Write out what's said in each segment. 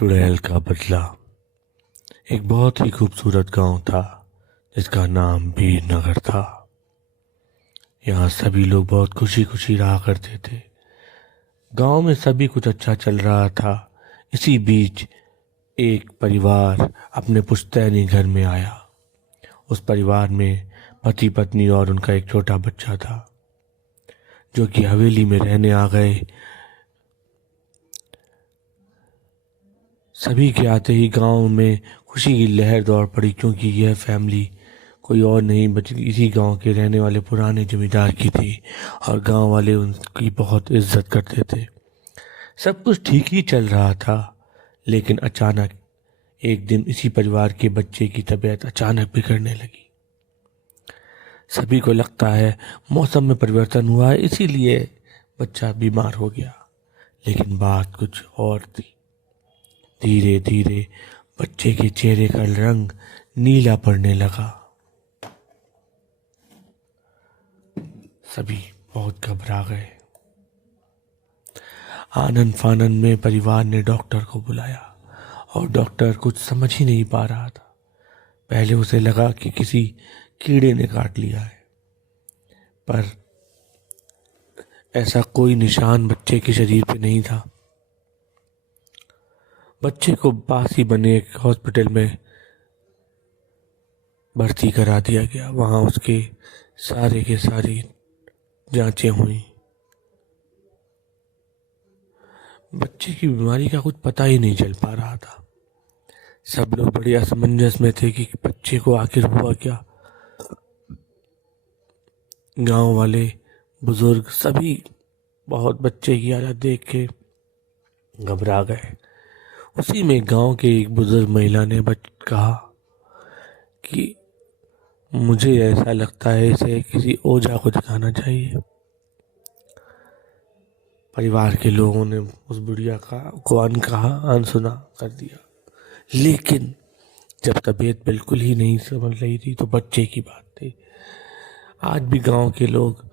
चुड़ैल का बदला। एक बहुत ही खूबसूरत गांव था जिसका नाम वीरनगर था। यहाँ सभी लोग बहुत खुशी खुशी रहा करते थे। गांव में सभी कुछ अच्छा चल रहा था। इसी बीच एक परिवार अपने पुश्तैनी घर में आया। उस परिवार में पति पत्नी और उनका एक छोटा बच्चा था जो कि हवेली में रहने आ गए। सभी के आते ही गांव में खुशी की लहर दौड़ पड़ी, क्योंकि यह फैमिली कोई और नहीं बल्कि इसी गांव के रहने वाले पुराने जमींदार की थी और गांव वाले उनकी बहुत इज्जत करते थे। सब कुछ ठीक ही चल रहा था, लेकिन अचानक एक दिन इसी परिवार के बच्चे की तबीयत अचानक बिगड़ने लगी। सभी को लगता है मौसम में परिवर्तन हुआ है, इसीलिए बच्चा बीमार हो गया। लेकिन बात कुछ और थी। धीरे धीरे बच्चे के चेहरे का रंग नीला पड़ने लगा। सभी बहुत घबरा गए। आनन फानन में परिवार ने डॉक्टर को बुलाया और डॉक्टर कुछ समझ ही नहीं पा रहा था। पहले उसे लगा कि किसी कीड़े ने काट लिया है, पर ऐसा कोई निशान बच्चे के शरीर पे नहीं था। बच्चे को पास ही बने एक हॉस्पिटल में भर्ती करा दिया गया। वहां उसके सारे के सारी जांचें हुई। बच्चे की बीमारी का कुछ पता ही नहीं चल पा रहा था। सब लोग बड़े असमंजस में थे कि बच्चे को आखिर हुआ क्या। गांव वाले बुजुर्ग सभी बहुत बच्चे की हालत देख के घबरा गए। उसी में गांव के एक बुजुर्ग महिला ने कहा कि मुझे ऐसा लगता है इसे किसी ओझा को दिखाना चाहिए। परिवार के लोगों ने उस बुढ़िया को अनसुना कर दिया। लेकिन जब तबीयत बिल्कुल ही नहीं समझ रही थी तो बच्चे की बात थी। आज भी गांव के लोग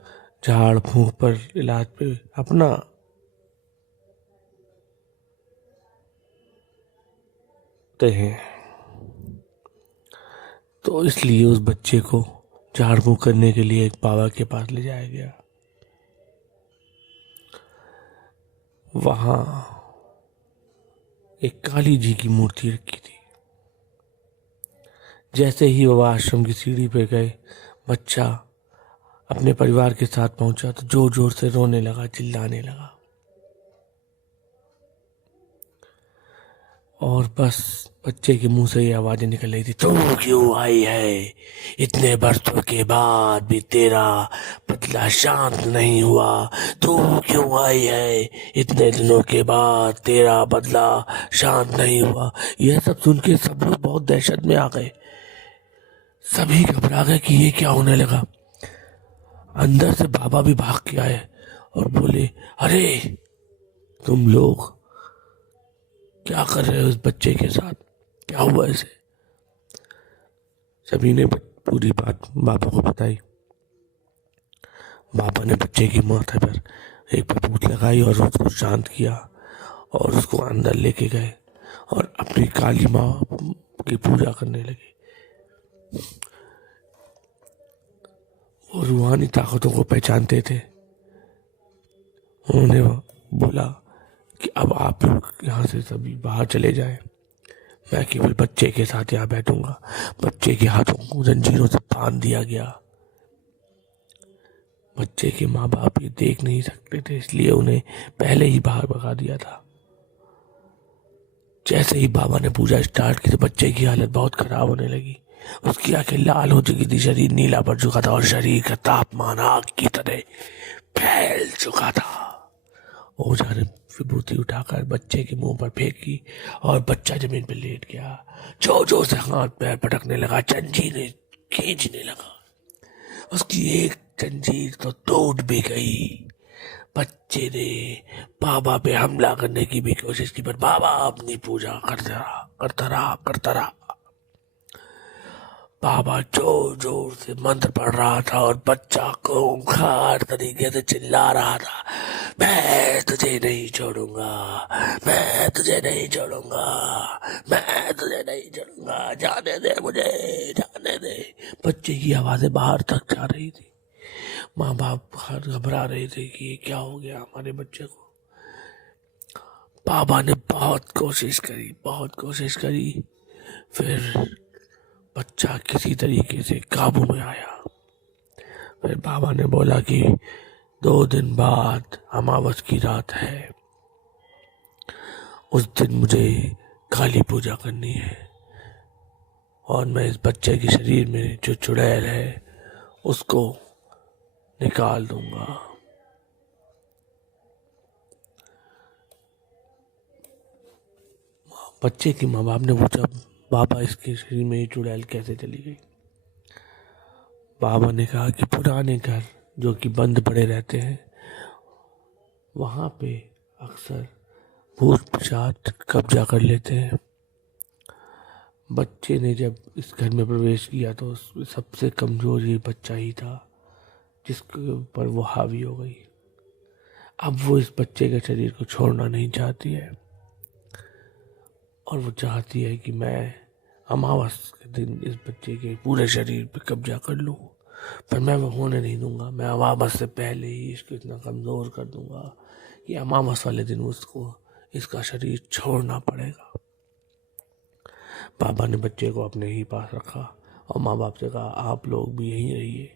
झाड़ फूंक पर इलाज पे अपना हैं। तो इसलिए उस बच्चे को झाड़ फूंक करने के लिए एक बाबा के पास ले जाया गया। वहां एक काली जी की मूर्ति रखी थी। जैसे ही वो आश्रम की सीढ़ी पे गए, बच्चा अपने परिवार के साथ पहुंचा तो जोर जोर से रोने लगा, चिल्लाने लगा। और बस बच्चे के मुंह से ये आवाजें निकल रही थी, तू क्यों आई है? इतने बरसों के बाद भी तेरा बदला शांत नहीं हुआ। तू क्यों आई है? इतने दिनों के बाद तेरा बदला शांत नहीं हुआ। यह सब सुन के सब लोग बहुत दहशत में आ गए। सभी घबरा गए कि ये क्या होने लगा। अंदर से बाबा भी भाग के आए और बोले, अरे तुम लोग क्या कर रहे हो इस बच्चे के साथ? क्या हुआ इसे? सभी ने पूरी बात बाबा को बताई। बाबा ने बच्चे की माथे पर एक फूंक लगाई और उसको शांत किया और उसको अंदर लेके गए और अपनी काली माँ की पूजा करने लगे। वो रूहानी ताकतों को पहचानते थे। उन्होंने बोला कि अब आप लोग यहाँ से सभी बाहर चले जाएं। मैं केवल बच्चे के साथ यहाँ बैठूंगा। बच्चे के हाथों को जंजीरों से बांध दिया गया। बच्चे के माँ बाप ये देख नहीं सकते थे, इसलिए उन्हें पहले ही बाहर भगा दिया था। जैसे ही बाबा ने पूजा स्टार्ट की तो बच्चे की हालत बहुत खराब होने लगी। उसकी आंखें लाल हो चुकी थी, शरीर नीला पड़ चुका था और शरीर का तापमान आग की तरह फैल चुका था। ओझा ने विभूति उठाकर बच्चे के मुंह पर फेंकी और बच्चा जमीन पर लेट गया। जोर जोर से हाथ पैर पटकने लगा, जंजीरें खींचने लगा। उसकी एक जंजीर तो टूट भी गई। बच्चे ने बाबा पे हमला करने की भी कोशिश की, पर बाबा अपनी पूजा करता रहा। बाबा जोर जोर से मंत्र पढ़ रहा था और बच्चा खूंखार तरीके से चिल्ला रहा था, मैं तुझे नहीं छोड़ूंगा, मैं मैं तुझे नहीं छोड़ूंगा, मैं तुझे नहीं छोड़ूंगा, जाने दे मुझे, जाने दे। बच्चे की आवाजें बाहर तक जा रही थी। माँ बाप घबरा रहे थे कि ये क्या हो गया हमारे बच्चे को। पापा ने बहुत कोशिश करी, बहुत कोशिश करी, फिर बच्चा किसी तरीके से काबू में आया। फिर बाबा ने बोला कि 2 दिन बाद अमावस की रात है, उस दिन मुझे काली पूजा करनी है और मैं इस बच्चे के शरीर में जो चुड़ैल है उसको निकाल दूंगा। बच्चे के माँ बाप ने पूछा, बाबा इसके शरीर में ये चुड़ैल कैसे चली गई? बाबा ने कहा कि पुराने घर जो कि बंद पड़े रहते हैं वहाँ पे अक्सर भूत पिशाच कब्जा कर लेते हैं। बच्चे ने जब इस घर में प्रवेश किया तो सबसे कमज़ोर ये बच्चा ही था जिसके ऊपर वो हावी हो गई। अब वो इस बच्चे के शरीर को छोड़ना नहीं चाहती है और वो चाहती है कि मैं अमावस के दिन इस बच्चे के पूरे शरीर पे कब्जा कर लूँ, पर मैं वो होने नहीं दूंगा। मैं अमावस से पहले ही इसको इतना कमज़ोर कर दूंगा कि अमावस वाले दिन उसको इसका शरीर छोड़ना पड़ेगा। पापा ने बच्चे को अपने ही पास रखा और माँ बाप से कहा, आप लोग भी यहीं रहिए।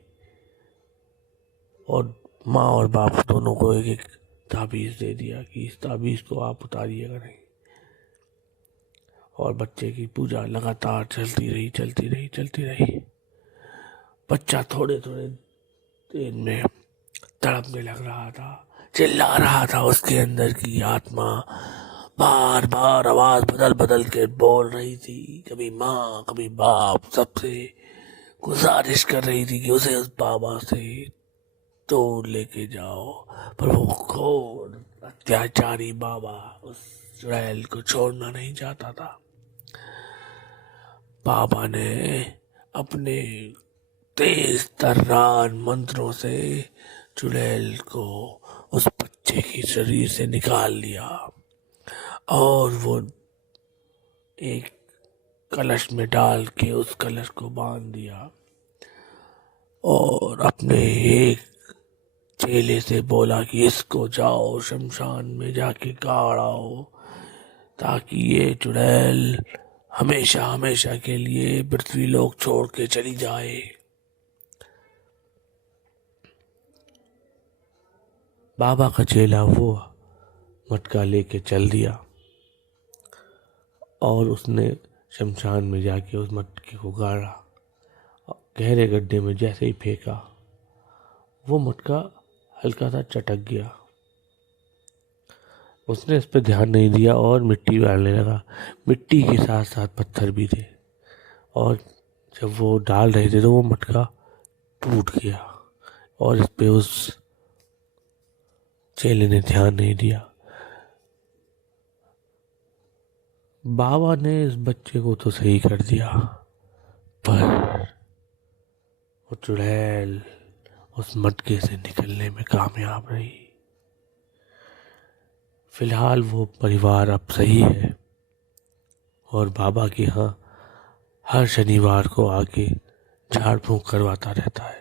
और माँ और बाप दोनों को एक एक ताबीज़ दे दिया कि इस ताबीज़ को आप उतारिएगा नहीं। और बच्चे की पूजा लगातार चलती रही। बच्चा थोड़े थोड़े देर में तड़पने लग रहा था, चिल्ला रहा था। उसके अंदर की आत्मा बार बार आवाज बदल बदल के बोल रही थी, कभी माँ कभी बाप, सबसे गुजारिश कर रही थी कि उसे उस बाबा से दूर लेके जाओ। पर वो घोर अत्याचारी बाबा उस चुड़ैल को छोड़ना नहीं चाहता था। बाबा ने अपने तेज तर्रान मंत्रों से चुड़ैल को उस बच्चे के शरीर से निकाल लिया और वो एक कलश में डाल के उस कलश को बांध दिया और अपने एक चेले से बोला कि इसको जाओ शमशान में जाके गाड़ाओ ताकि ये चुड़ैल हमेशा हमेशा के लिए पृथ्वी लोक छोड़ के चली जाए। बाबा का चेला वो मटका लेके चल दिया और उसने शमशान में जाके उस मटके को गाड़ा। गहरे गड्ढे में जैसे ही फेंका वो मटका हल्का सा चटक गया। उसने इस पर ध्यान नहीं दिया और मिट्टी डालने लगा। मिट्टी के साथ साथ पत्थर भी थे और जब वो डाल रहे थे तो वो मटका टूट गया और इस पे उस चेले ने ध्यान नहीं दिया। बाबा ने इस बच्चे को तो सही कर दिया पर वो चुड़ैल उस मटके से निकलने में कामयाब रही। फिलहाल वो परिवार अब सही है और बाबा के यहाँ हर शनिवार को आके झाड़ फूंक करवाता रहता है।